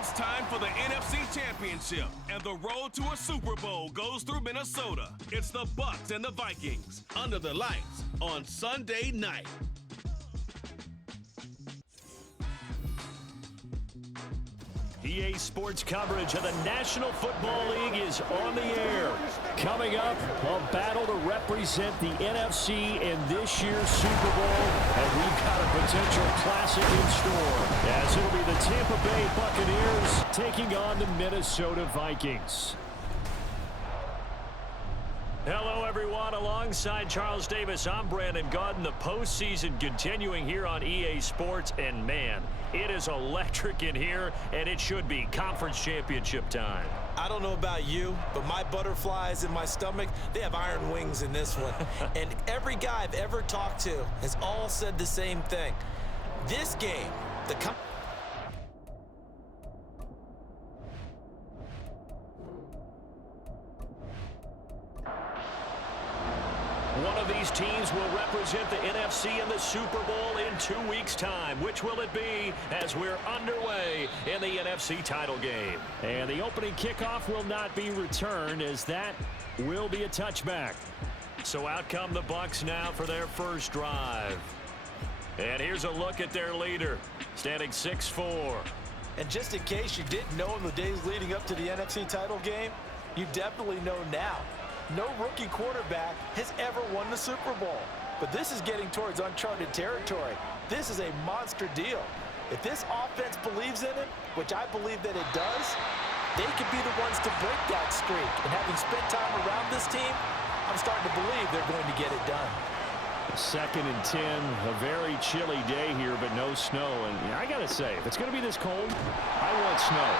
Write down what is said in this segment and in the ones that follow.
It's time for the NFC Championship, and the road to a Super Bowl goes through Minnesota. It's the Bucs and the Vikings under the lights on Sunday night. EA Sports coverage of the National Football League is on the air. Coming up, a battle to represent the NFC in this year's Super Bowl, and we've got a potential classic in store, as it'll be the Tampa Bay Buccaneers taking on the Minnesota Vikings. Hello, everyone. Alongside Charles Davis, I'm Brandon Gaudin. The postseason continuing here on EA Sports, and man, it is electric in here, and it should be conference championship time. I don't know about you, but my butterflies in my stomach, they have iron wings in this one. And every guy I've ever talked to has all said the same thing. This game, One of these teams will represent the NFC in the Super Bowl in 2 weeks' time. Which will it be as we're underway in the NFC title game? And the opening kickoff will not be returned, as that will be a touchback. So out come the Bucs now for their first drive. And here's a look at their leader, standing 6'4". and just in case you didn't know in the days leading up to the NFC title game, you definitely know now. No rookie quarterback has ever won the Super Bowl. But this is getting towards uncharted territory. This is a monster deal. If this offense believes in it, which I believe that it does, they could be the ones to break that streak. And having spent time around this team, I'm starting to believe they're going to get it done. 2nd and 10, a very chilly day here, but no snow. And I got to say, if it's going to be this cold, I want snow.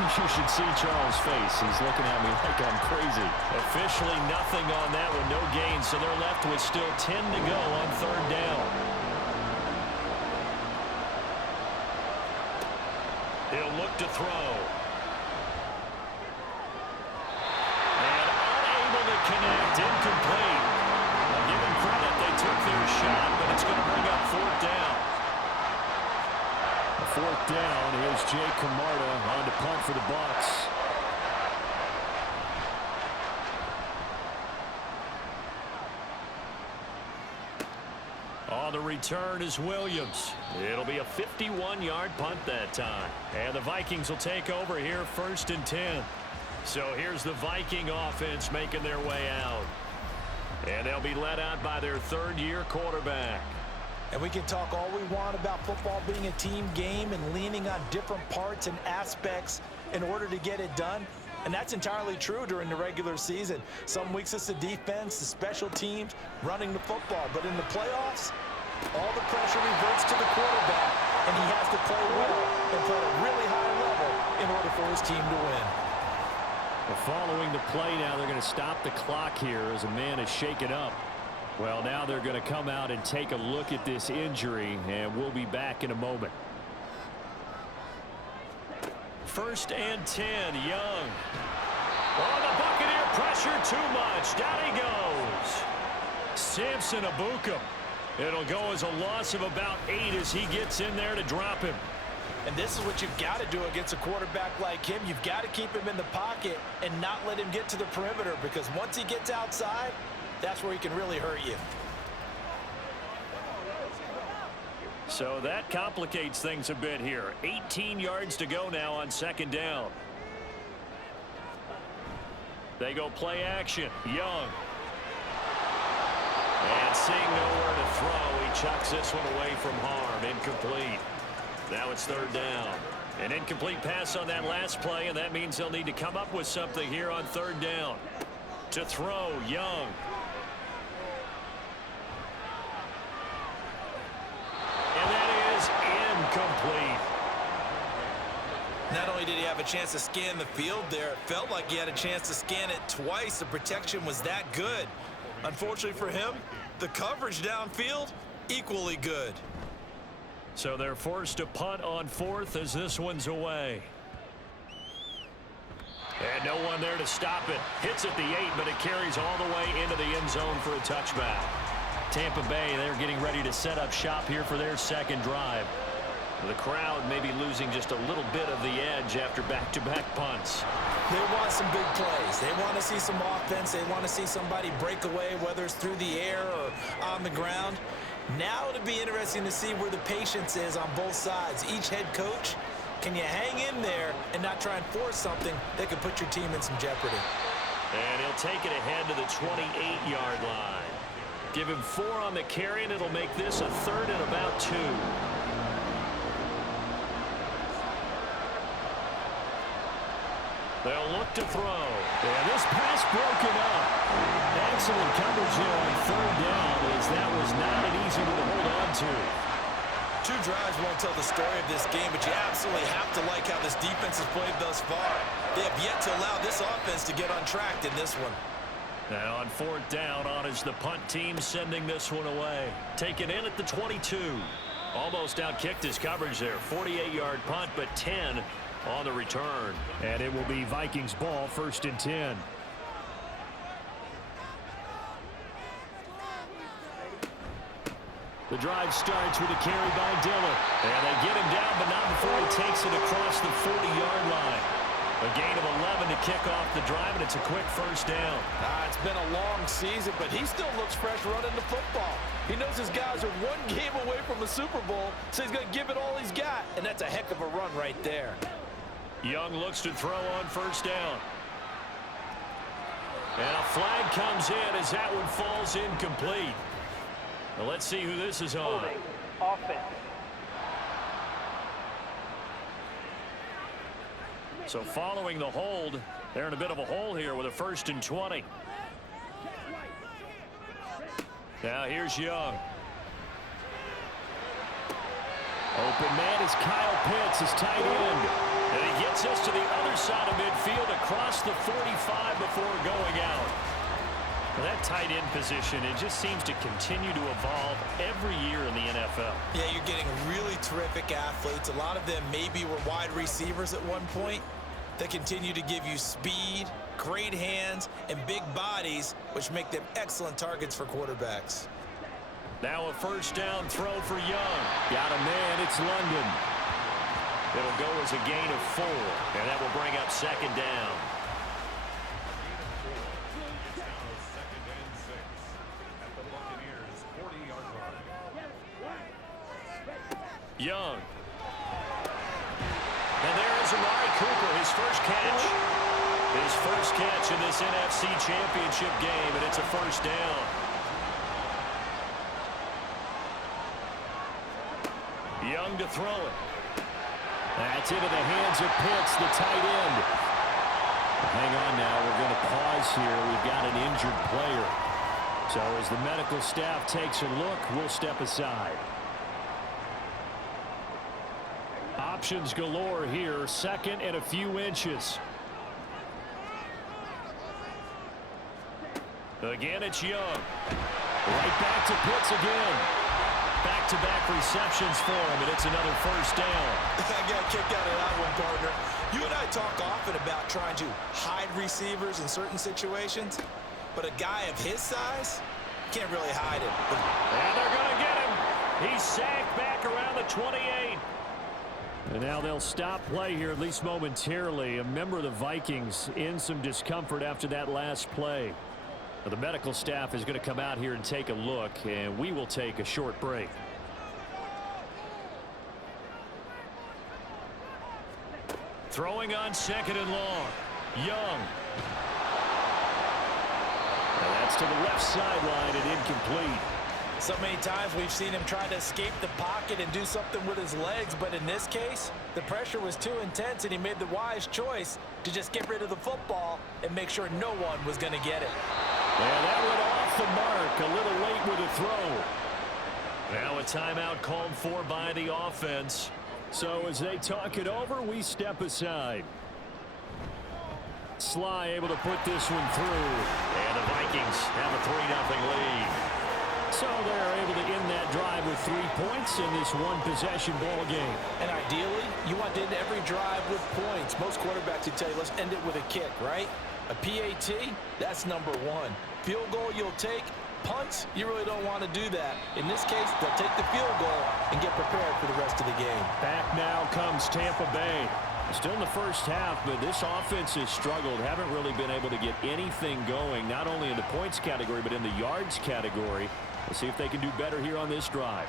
You should see Charles' face. He's looking at me like I'm crazy. Officially nothing on that one, no gain, so they're left with still 10 to go on 3rd down. He'll look to throw. And unable to connect, incomplete. I'll give him credit, they took their shot, but it's going to bring up 4th down. 4th down, here's Jay Camarda on to punt for the Bucs. On the return is Williams. It'll be a 51-yard punt that time. And the Vikings will take over here 1st and 10. So here's the Viking offense making their way out. And they'll be led out by their 3rd-year quarterback. And we can talk all we want about football being a team game and leaning on different parts and aspects in order to get it done. And that's entirely true during the regular season. Some weeks it's the defense, the special teams, running the football. But in the playoffs, all the pressure reverts to the quarterback, and he has to play well and play at a really high level in order for his team to win. Well, following the play now, they're going to stop the clock here as a man is shaken up. Well, now they're going to come out and take a look at this injury, and we'll be back in a moment. 1st and 10, Young. Oh, the Buccaneer pressure too much. Down he goes. Samson Abukum. It'll go as a loss of about 8 as he gets in there to drop him. And this is what you've got to do against a quarterback like him. You've got to keep him in the pocket and not let him get to the perimeter, because once he gets outside, that's where he can really hurt you. So that complicates things a bit here. 18 yards to go now on 2nd down. They go play action. Young. And seeing nowhere to throw, he chucks this one away from harm. Incomplete. Now it's 3rd down. An incomplete pass on that last play, and that means they'll need to come up with something here on 3rd down. To throw, Young. And that is incomplete. Not only did he have a chance to scan the field there, it felt like he had a chance to scan it twice. The protection was that good. Unfortunately for him, the coverage downfield, equally good. So they're forced to punt on 4th as this one's away. And no one there to stop it. Hits at the 8, but it carries all the way into the end zone for a touchback. Tampa Bay, they're getting ready to set up shop here for their 2nd drive. The crowd may be losing just a little bit of the edge after back-to-back punts. They want some big plays. They want to see some offense. They want to see somebody break away, whether it's through the air or on the ground. Now it'll be interesting to see where the patience is on both sides. Each head coach, can you hang in there and not try and force something that could put your team in some jeopardy? And he'll take it ahead to the 28-yard line. Give him 4 on the carry, and it'll make this a 3rd and about 2. They'll look to throw. And this pass broken up. Excellent coverage there on 3rd down, as that was not an easy one to hold on to. 2 drives won't tell the story of this game, but you absolutely have to like how this defense has played thus far. They have yet to allow this offense to get untracked in this one. Now on 4th down, on is the punt team sending this one away. Taken in at the 22. Almost outkicked his coverage there. 48-yard punt, but 10 on the return. And it will be Vikings ball, 1st and 10. The drive starts with a carry by Dillon. And they get him down, but not before he takes it across the 40-yard line. A gain of 11 to kick off the drive, and it's a quick 1st down. It's been a long season, but he still looks fresh running the football. He knows his guys are 1 game away from the Super Bowl, so he's going to give it all he's got, and that's a heck of a run right there. Young looks to throw on 1st down. And a flag comes in as that one falls incomplete. Now let's see who this is on. Offense. So following the hold, they're in a bit of a hole here with a 1st and 20. Now here's Young. Open man is Kyle Pitts, his tight end. And he gets us to the other side of midfield across the 45 before going out. Well, that tight end position, it just seems to continue to evolve every year in the NFL. Yeah, you're getting really terrific athletes. A lot of them maybe were wide receivers at one point. They continue to give you speed, great hands, and big bodies, which make them excellent targets for quarterbacks. Now a 1st down throw for Young. Got a man, it's London. It'll go as a gain of 4, and that will bring up 2nd down. Young. And there is Amari Cooper, his first catch. His first catch in this NFC Championship game, and it's a 1st down. Young to throw it. That's into the hands of Pitts, the tight end. Hang on now, we're going to pause here. We've got an injured player. So as the medical staff takes a look, we'll step aside. Options galore here, 2nd and a few inches. Again, it's Young. Right back to Pitts again. Back-to-back receptions for him, and it's another 1st down. I got a kick out of that one, partner. You and I talk often about trying to hide receivers in certain situations, but a guy of his size can't really hide it. And they're going to get him. He's sacked back around the 28. And now they'll stop play here, at least momentarily. A member of the Vikings in some discomfort after that last play. The medical staff is going to come out here and take a look, and we will take a short break. Throwing on 2nd and long. Young. And that's to the left sideline and incomplete. So many times we've seen him try to escape the pocket and do something with his legs, but in this case, the pressure was too intense, and he made the wise choice to just get rid of the football and make sure no one was going to get it. And that went off the mark, a little late with a throw. Now a timeout called for by the offense. So as they talk it over, we step aside. Sly able to put this one through. And the Vikings have a 3-0 lead. So they're able to end that drive with 3 points in this one-possession ball game. And ideally, you want to end every drive with points. Most quarterbacks would tell you, let's end it with a kick, right? A PAT, that's number 1. Field goal you'll take, Punts, you really don't want to do that. In this case, they'll take the field goal and get prepared for the rest of the game. Back now comes Tampa Bay. Still in the first half, but this offense has struggled. Haven't really been able to get anything going, not only in the points category, but in the yards category. We'll see if they can do better here on this drive.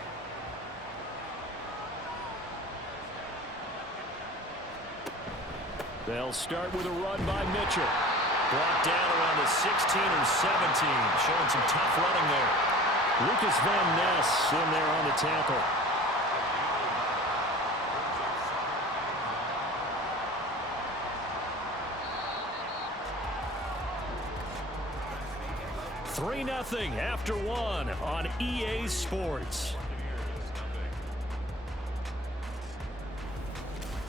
They'll start with a run by Mitchell. Brought down around the 16 or 17. Showing some tough running there. Lucas Van Ness in there on the tackle. Three 3-0 after one on EA Sports.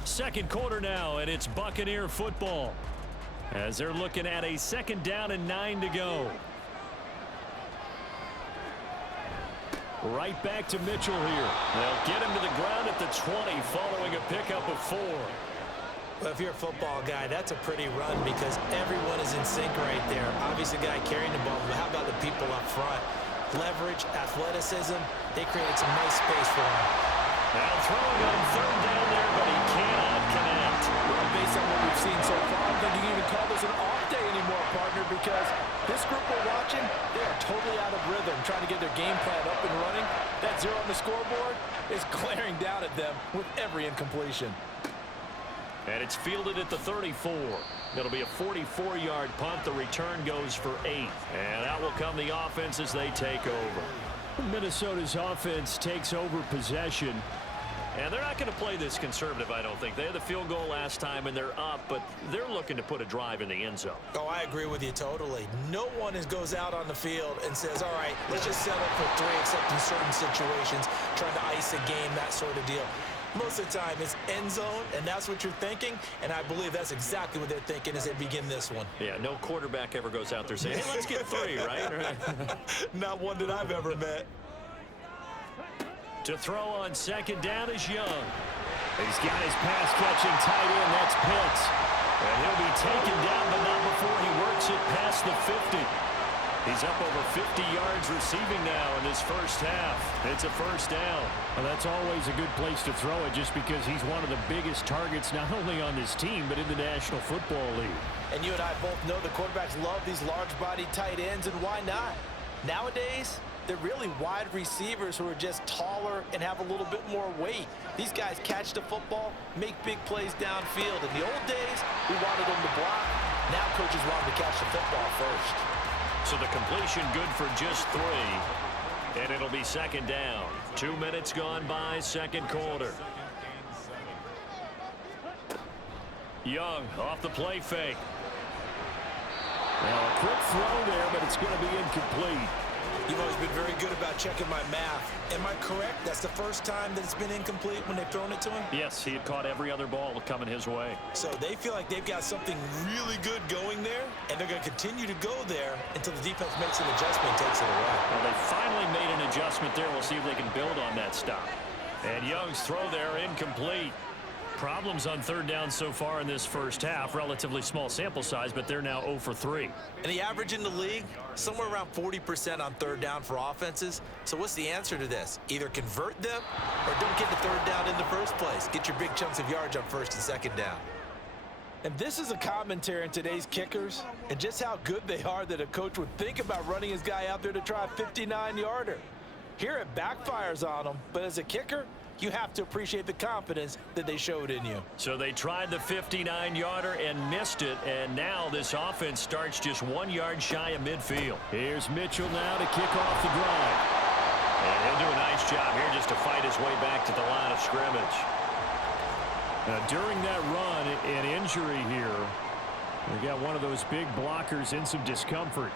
Second quarter now, and it's Buccaneer football as they're looking at a 2nd down and 9 to go. Right back to Mitchell here. They'll get him to the ground at the 20 following a pickup of 4. Well, if you're a football guy, that's a pretty run because everyone is in sync right there. Obviously, the guy carrying the ball, but how about the people up front? Leverage, athleticism, they created some nice space for him. Now throwing on 3rd down there, but he cannot connect. Well, based on what we've seen so far, I don't think you can even call this an off day anymore, partner, because this group we're watching, they are totally out of rhythm, trying to get their game plan up and running. That 0 on the scoreboard is glaring down at them with every incompletion. And it's fielded at the 34. It'll be a 44-yard punt. The return goes for 8. And out will come the offense as they take over. Minnesota's offense takes over possession. And they're not going to play this conservative, I don't think. They had the field goal last time, and they're up, but they're looking to put a drive in the end zone. Oh, I agree with you totally. No one goes out on the field and says, all right, let's just settle for 3, except in certain situations, trying to ice a game, that sort of deal. Most of the time, it's end zone, and that's what you're thinking, and I believe that's exactly what they're thinking as they begin this one. Yeah, no quarterback ever goes out there saying, hey, let's get 3, right? Not one that I've ever met. To throw on 2nd down is Young. He's got his pass-catching tight end. That's Pitts. And he'll be taken down, but not before he works it past the 50. He's up over 50 yards receiving now in this first half. It's a 1st down. Well, that's always a good place to throw it just because he's one of the biggest targets not only on this team but in the National Football League. And you and I both know the quarterbacks love these large-bodied tight ends, and why not? Nowadays, they're really wide receivers who are just taller and have a little bit more weight. These guys catch the football, make big plays downfield. In the old days, we wanted them to block. Now coaches want them to catch the football first. So the completion good for just 3. And it'll be 2nd down. 2 minutes gone by, 2nd quarter. Young off the play fake. Now a quick throw there, but it's going to be incomplete. You've always been very good about checking my math. Am I correct? That's the first time that it's been incomplete when they've thrown it to him? Yes, he had caught every other ball coming his way. So they feel like they've got something really good going there, and they're going to continue to go there until the defense makes an adjustment and takes it away. Well, they finally made an adjustment there. We'll see if they can build on that stop. And Young's throw there incomplete. Problems on 3rd down so far in this first half. Relatively small sample size, but they're now 0 for 3. And the average in the league, somewhere around 40% on 3rd down for offenses. So what's the answer to this? Either convert them or don't get the 3rd down in the first place. Get your big chunks of yards on 1st and 2nd down. And this is a commentary on today's kickers and just how good they are that a coach would think about running his guy out there to try a 59-yarder. Here it backfires on him, but as a kicker, you have to appreciate the confidence that they showed in you. So they tried the 59-yarder and missed it, and now this offense starts just 1 yard shy of midfield. Here's Mitchell now to kick off the drive. And he'll do a nice job here just to fight his way back to the line of scrimmage. Now, during that run, an injury here. We got one of those big blockers in some discomfort.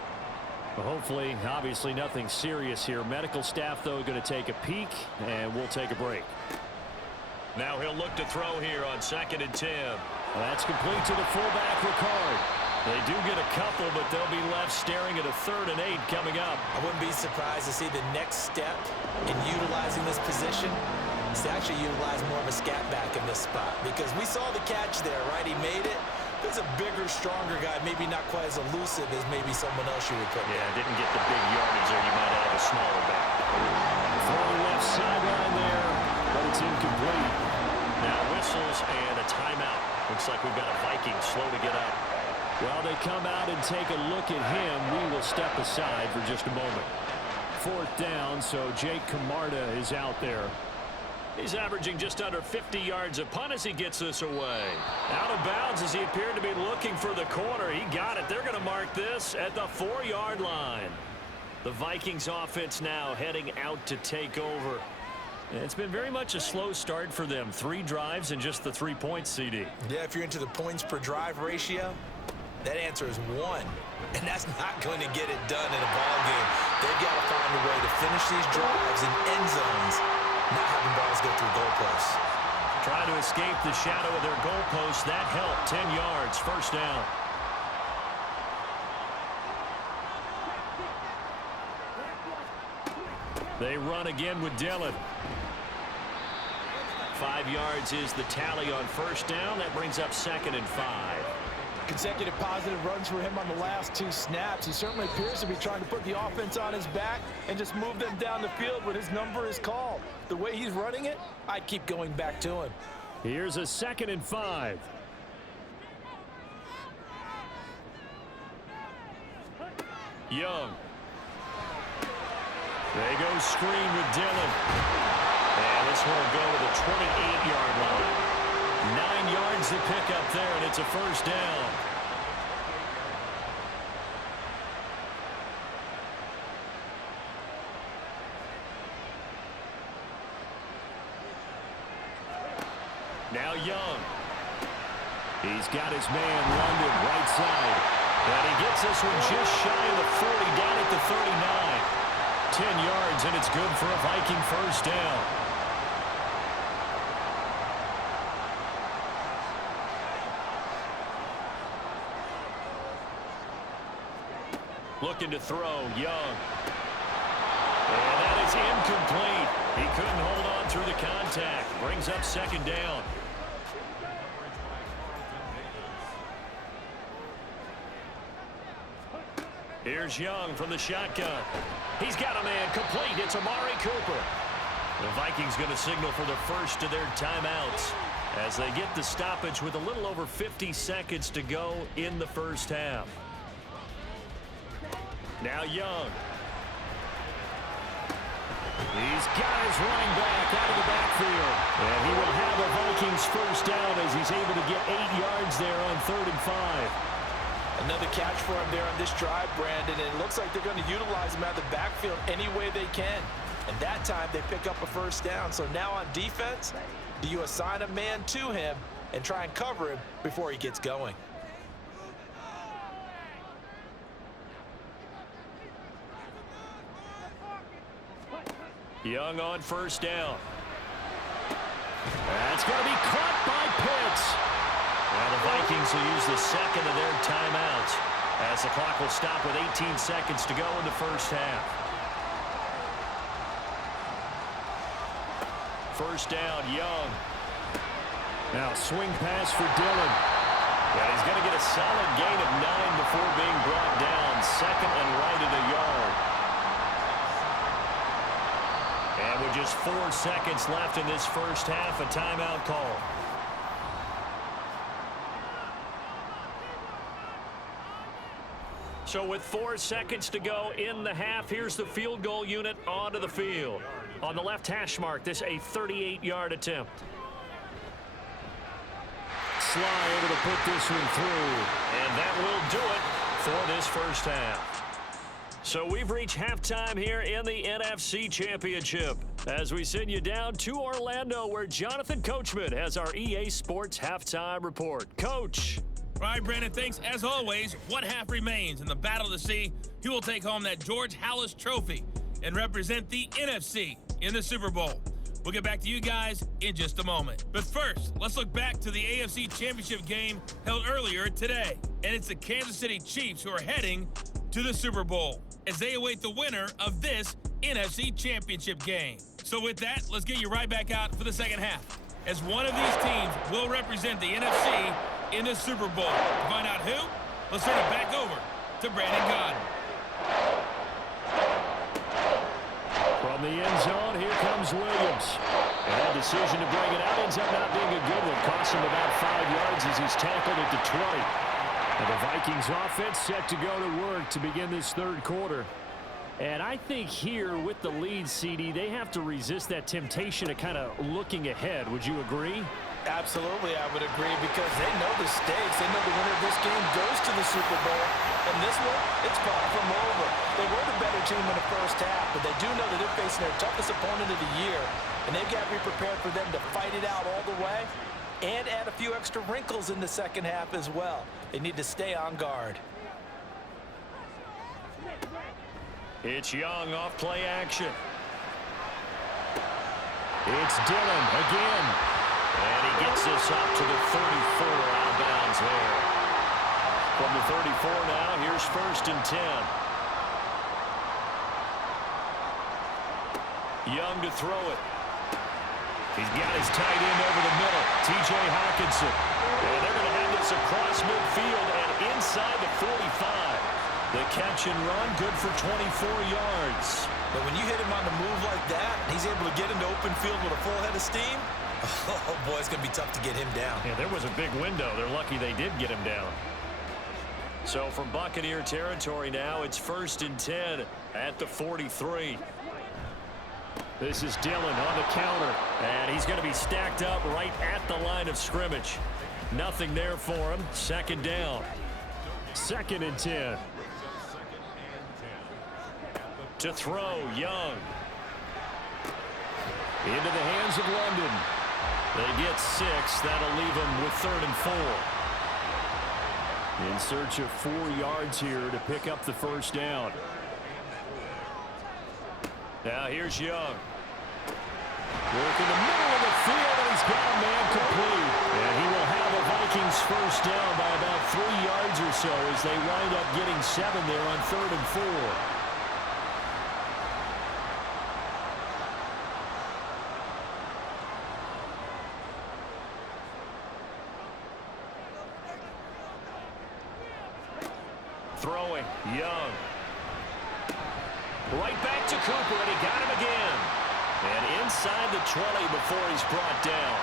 Hopefully, obviously, nothing serious here. Medical staff, though, going to take a peek, and we'll take a break. Now he'll look to throw here on 2nd and 10. That's complete to the fullback, Ricard. They do get a couple, but they'll be left staring at a 3rd and 8 coming up. I wouldn't be surprised to see the next step in utilizing this position is to actually utilize more of a scat back in this spot, because we saw the catch there, right? He made it, This is a bigger, stronger guy, maybe not quite as elusive as maybe someone else you would put. Yeah, didn't get the big yardage there. You might have a smaller back. Throwing left sideline there, but it's incomplete. Now whistles and a timeout. Looks like we've got a Viking slow to get up. Well, they come out and take a look at him. We will step aside for just a moment. 4th down, so Jake Camarda is out there. He's averaging just under 50 yards a punt as he gets this away. Out of bounds as he appeared to be looking for the corner. He got it. They're going to mark this at the 4-yard line. The Vikings offense now heading out to take over. It's been very much a slow start for them. 3 drives and just the 3 points, CD. Yeah, if you're into the points per drive ratio, that answer is 1. And that's not going to get it done in a ball game. They've got to find a way to finish these drives in end zones, not having balls go through goalposts. Trying to escape the shadow of their goalposts. That helped. 10 yards, 1st down. They run again with Dillon. 5 yards is the tally on 1st down. That brings up 2nd and 5. Consecutive positive runs for him on the last 2 snaps. He certainly appears to be trying to put the offense on his back and just move them down the field when his number is called. The way he's running it, I'd keep going back to him. Here's a 2nd and 5. Young. They go screen with Dillon. And this one will go to the 28-yard line. 9 yards to pick up there, and it's a 1st down. Now Young. He's got his man London right side. And he gets this one just shy of the 40, down at the 39. 10 yards, and it's good for a Viking 1st down. Looking to throw, Young. And that is incomplete. He couldn't hold on through the contact. Brings up 2nd down. Here's Young from the shotgun. He's got a man complete. It's Amari Cooper. The Vikings going to signal for the first of their timeouts as they get the stoppage with a little over 50 seconds to go in the 1st half. Now Young. He's got his running back out of the backfield. And he will have a Vikings 1st down as he's able to get 8 yards there on 3rd and 5. Another catch for him there on this drive, Brandon, and it looks like they're going to utilize him out of the backfield any way they can. And that time they pick up a 1st down. So now on defense, do you assign a man to him and try and cover him before he gets going? Young on 1st down. That's going to be caught by Pitts. Now the Vikings will use the 2nd of their timeouts as the clock will stop with 18 seconds to go in the 1st half. 1st down, Young. Now swing pass for Dillon. Yeah, he's going to get a solid gain of 9 before being brought down. 2nd and right at a yard. And with just 4 seconds left in this 1st half, a timeout call. So with 4 seconds to go in the half, here's the field goal unit onto the field. On the left hash mark, this a 38-yard attempt. Sly able to put this one through. And that will do it for this 1st half. So we've reached halftime here in the NFC Championship as we send you down to Orlando where Jonathan Coachman has our EA Sports Halftime Report. Coach. All right, Brandon, thanks. As always, one half remains in the battle of the sea. He will take home that George Halas Trophy and represent the NFC in the Super Bowl. We'll get back to you guys in just a moment. But first, let's look back to the AFC Championship game held earlier today. And it's the Kansas City Chiefs who are heading to the Super Bowl as they await the winner of this NFC Championship game. So with that, let's get you right back out for the 2nd half, as one of these teams will represent the NFC in the Super Bowl. To find out who, let's turn it back over to Brandon Godden. From the end zone, here comes Williams. And that decision to bring it out ends up not being a good one. Costs him about 5 yards as he's tackled at the 20. And the Vikings offense set to go to work to begin this third quarter. And I think here with the lead, CD, they have to resist that temptation of kind of looking ahead. Would you agree? Absolutely, I would agree, because they know the stakes. They know the winner of this game goes to the Super Bowl. And this one, it's far from over. They were the better team in the first half, but they do know that they're facing their toughest opponent of the year. And they've got to be prepared for them to fight it out all the way and add a few extra wrinkles in the second half as well. They need to stay on guard. It's Young off play action. It's Dillon again. And he gets this up to the 34 out of bounds there. From the 34 now, here's 1st and 10. Young to throw it. He's got his tight end over the middle, T.J. Hawkinson. And they're going to have this across midfield and inside the 45. The catch and run, good for 24 yards. But when you hit him on the move like that, he's able to get into open field with a full head of steam. Oh, boy, it's going to be tough to get him down. Yeah, there was a big window. They're lucky they did get him down. So from Buccaneer territory now, it's 1st and 10 at the 43. This is Dillon on the counter, and he's going to be stacked up right at the line of scrimmage. Nothing there for him. 2nd down. 2nd and 10. To throw, Young. Into the hands of London. They get 6. That'll leave them with 3rd and 4. In search of 4 yards here to pick up the 1st down. Now here's Young. Work in the middle of the field, and he's got a man complete. And he will have the Vikings 1st down by about 3 yards or so as they wind up getting 7 there on 3rd and 4. Throwing, Young. Right back to Cooper, and he got him again. And inside the 20 before he's brought down.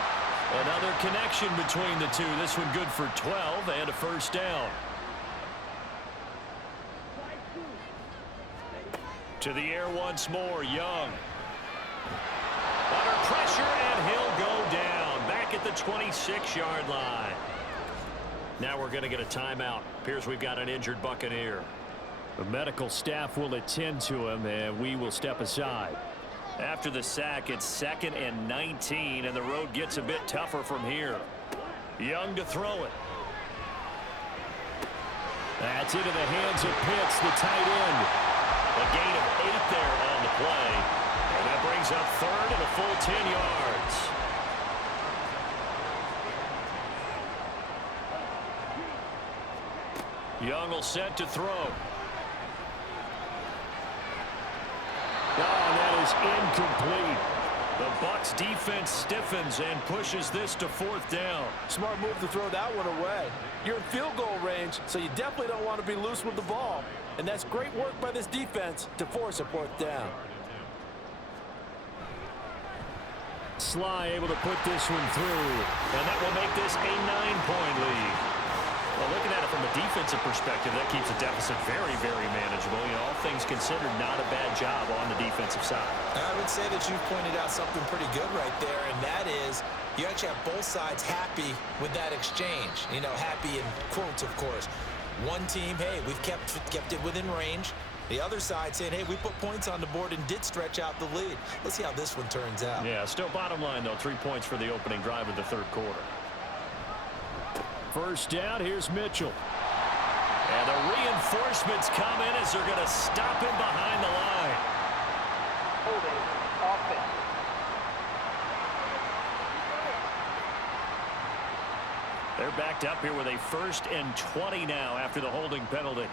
Another connection between the two. This one good for 12 and a 1st down. To the air once more, Young. Under pressure, and he'll go down. Back at the 26-yard line. Now we're going to get a timeout. Appears we've got an injured Buccaneer. The medical staff will attend to him, and we will step aside. After the sack, it's 2nd and 19, and the road gets a bit tougher from here. Young to throw it. That's into the hands of Pitts, the tight end. A gain of 8 there on the play. And that brings up 3rd and a full 10 yards. Young will set to throw. Oh, that is incomplete. The Bucs defense stiffens and pushes this to 4th down. Smart move to throw that one away. You're in field goal range, so you definitely don't want to be loose with the ball. And that's great work by this defense to force a 4th down. Sly able to put this one through. And that will make this a 9-point lead. Well, looking at it from a defensive perspective, that keeps the deficit very, very manageable. You know, all things considered, not a bad job on the defensive side. I would say that you pointed out something pretty good right there, and that is you actually have both sides happy with that exchange. You know, happy in quotes, of course. One team, hey, we've kept it within range. The other side saying, hey, we put points on the board and did stretch out the lead. Let's see how this one turns out. Yeah, still bottom line, though, 3 points for the opening drive of the 3rd quarter. 1st down, here's Mitchell. And the reinforcements come in as they're going to stop him behind the line. Holding offense. They're backed up here with a 1st and 20 now after the holding penalty.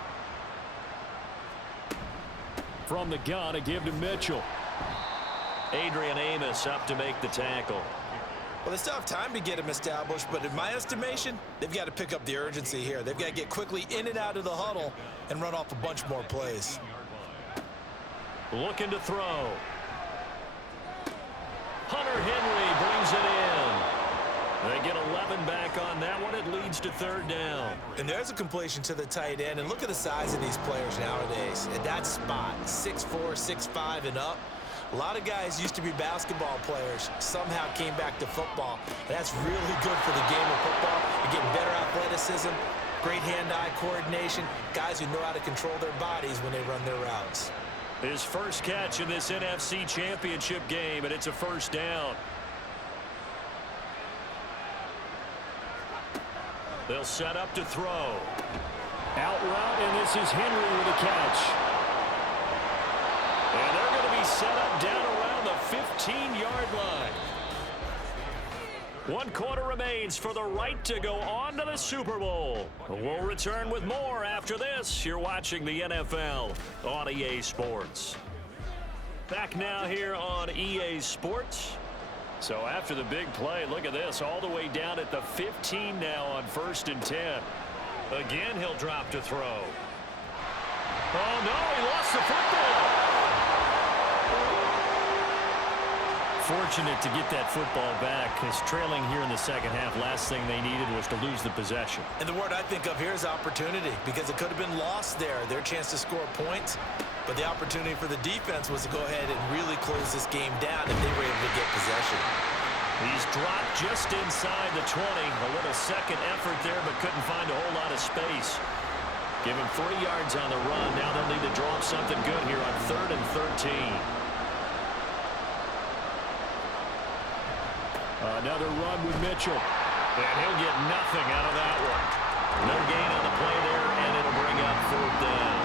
From the gun, a give to Mitchell. Adrian Amos up to make the tackle. Well, they still have time to get him established, but in my estimation, they've got to pick up the urgency here. They've got to get quickly in and out of the huddle and run off a bunch more plays. Looking to throw. Hunter Henry brings it in. They get 11 back on that one. It leads to third down. And there's a completion to the tight end. And look at the size of these players nowadays. At that spot, 6'4", 6'5", and up. A lot of guys used to be basketball players, somehow came back to football. And that's really good for the game of football. You're getting better athleticism, great hand-eye coordination, guys who know how to control their bodies when they run their routes. His first catch in this NFC Championship game, and it's a first down. They'll set up to throw. Out route, and this is Henry with a catch. And they're going to be set up down around the 15-yard line. 1 quarter remains for the right to go on to the Super Bowl. We'll return with more after this. You're watching the NFL on EA Sports. Back now here on EA Sports. So after the big play, look at this, all the way down at the 15 now on 1st and 10. Again, he'll drop to throw. Oh, no, he lost the football. Fortunate to get that football back. Because trailing here in the second half, last thing they needed was to lose the possession. And the word I think of here is opportunity, because it could have been lost there, their chance to score points. But the opportunity for the defense was to go ahead and really close this game down if they were able to get possession. He's dropped just inside the 20. A little second effort there, but couldn't find a whole lot of space. Give him 3 yards on the run. Now they'll need to draw up something good here on 3rd and 13. Another run with Mitchell. And he'll get nothing out of that one. No gain on the play there, and it'll bring up 4th down.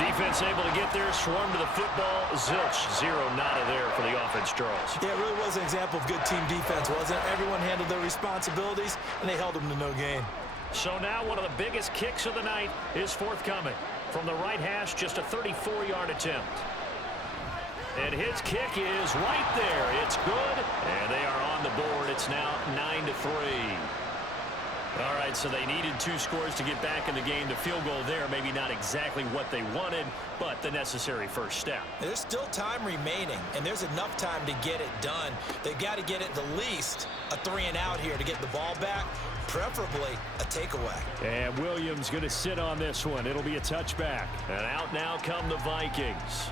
Defense able to get there, swarm to the football. Zilch, 0 nada there for the offense, Charles. Yeah, it really was an example of good team defense, wasn't it? Everyone handled their responsibilities, and they held them to no gain. So now one of the biggest kicks of the night is forthcoming. From the right hash, just a 34-yard attempt. And his kick is right there. It's good, and they are on the board. It's now 9-3. All right, so they needed 2 scores to get back in the game. The field goal there, maybe not exactly what they wanted, but the necessary first step. There's still time remaining, and there's enough time to get it done. They've got to get at the least a 3-and-out here to get the ball back, preferably a takeaway. And Williams going to sit on this one. It'll be a touchback. And out now come the Vikings.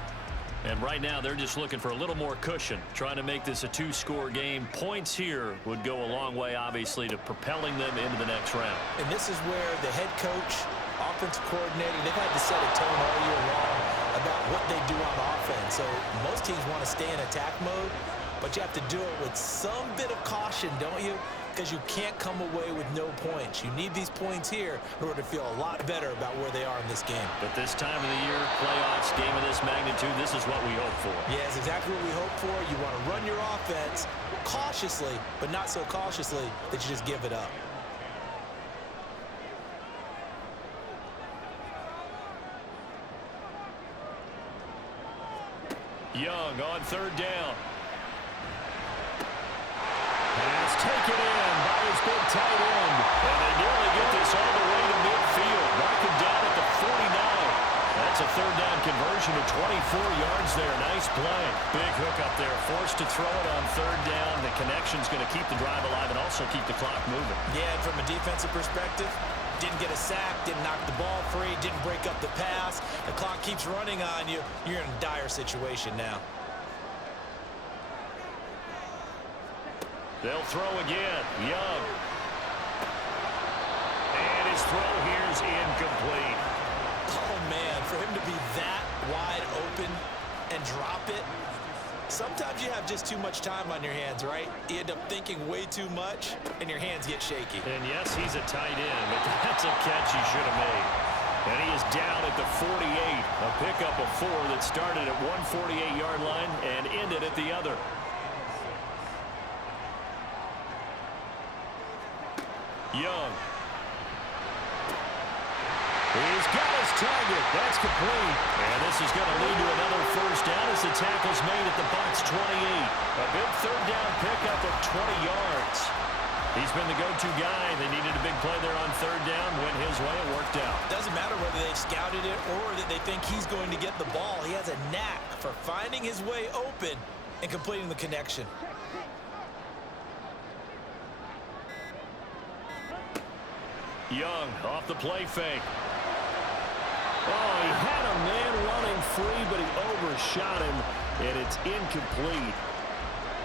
And right now, they're just looking for a little more cushion, trying to make this a 2-score game. Points here would go a long way, obviously, to propelling them into the next round. And this is where the head coach, offensive coordinator, they've had to set a tone all year long about what they do on offense. So most teams want to stay in attack mode, but you have to do it with some bit of caution, don't you? Because you can't come away with no points. You need these points here in order to feel a lot better about where they are in this game. But this time of the year, playoffs, game of this magnitude, this is what we hope for. Yeah, it's exactly what we hope for. You want to run your offense cautiously, but not so cautiously that you just give it up. Young on 3rd down. Pass taken in by his big tight end. And they nearly get this all the way to midfield. Mark him down at the 49. That's a 3rd down conversion of 24 yards there. Nice play. Big hook up there. Forced to throw it on 3rd down. The connection's going to keep the drive alive and also keep the clock moving. Yeah, and from a defensive perspective, didn't get a sack, didn't knock the ball free, didn't break up the pass. The clock keeps running on you. You're in a dire situation now. They'll throw again. Young. And his throw here's incomplete. Oh, man, for him to be that wide open and drop it, sometimes you have just too much time on your hands, right? You end up thinking way too much, and your hands get shaky. And yes, he's a tight end, but that's a catch he should have made. And he is down at the 48. A pickup of 4 that started at one 48-yard line and ended at the other. Young. He's got his target. That's complete. And this is going to lead to another first down as the tackle's made at the Bucs 28. A big third down pickup of 20 yards. He's been the go-to guy. They needed a big play there on third down. Went his way. It worked out. Doesn't matter whether they've scouted it or that they think he's going to get the ball. He has a knack for finding his way open and completing the connection. Young off the play fake. Oh, he had a man running free, but he overshot him, and it's incomplete.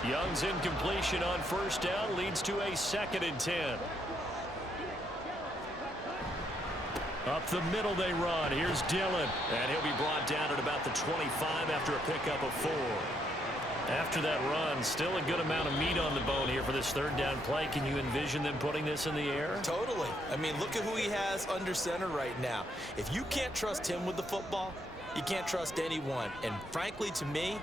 Young's incompletion on first down leads to a 2nd and 10. Up the middle they run. Here's Dillon. And he'll be brought down at about the 25 after a pickup of 4. After that run, still a good amount of meat on the bone here for this third down play. Can you envision them putting this in the air? Totally. I mean, look at who he has under center right now. If you can't trust him with the football, you can't trust anyone. And frankly, to me,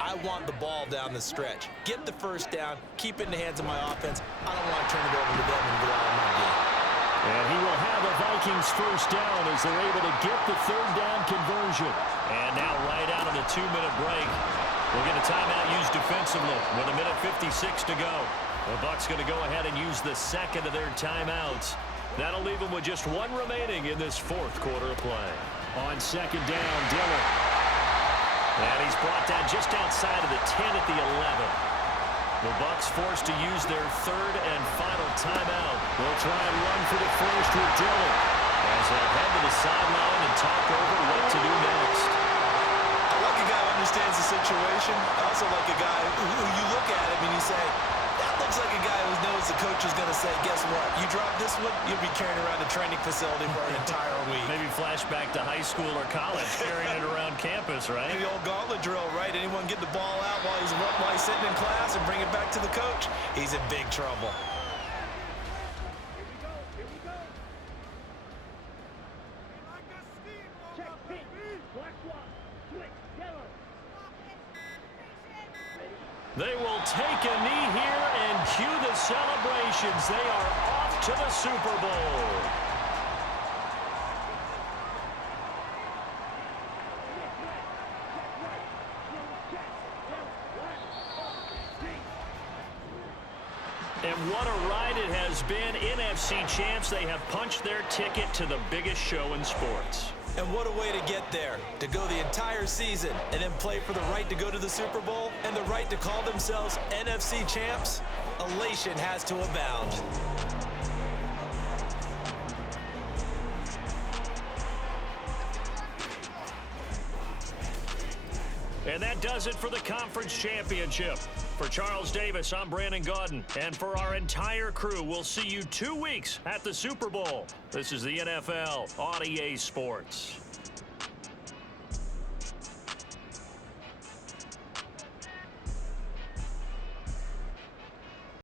I want the ball down the stretch. Get the first down, keep it in the hands of my offense. I don't want to turn it over to them and go out on my game. And he will have the Vikings first down as they're able to get the third down conversion. And now right out of the 2-minute break, we'll get a timeout used defensively with 1:56 to go. The Bucs going to go ahead and use the second of their timeouts. That'll leave them with just one remaining in this fourth quarter of play. On second down, Dillon. And he's brought down just outside of the 10 at the 11. The Bucs forced to use their third and final timeout. They'll try and run for the first with Dillon as they head to the sideline and talk over what to do next. I like a guy who understands the situation. I also like a guy who you look at him and you say, that looks like a guy who knows the coach is going to say, guess what? You drop this one, you'll be carrying around the training facility for an entire week. Maybe flashback to high school or college, carrying it around campus, right? Maybe the old gauntlet drill, right? Anyone get the ball out while he's sitting in class and bring it back to the coach? He's in big trouble. They will take a knee here and cue the celebrations. They are off to the Super Bowl. And what a ride it has been. NFC champs, they have punched their ticket to the biggest show in sports. And what a way to get there, to go the entire season and then play for the right to go to the Super Bowl and the right to call themselves NFC champs. Elation has to abound. And that does it for the conference championship. For Charles Davis, I'm Brandon Gaudin. And for our entire crew, we'll see you 2 weeks at the Super Bowl. This is the NFL on EA Sports.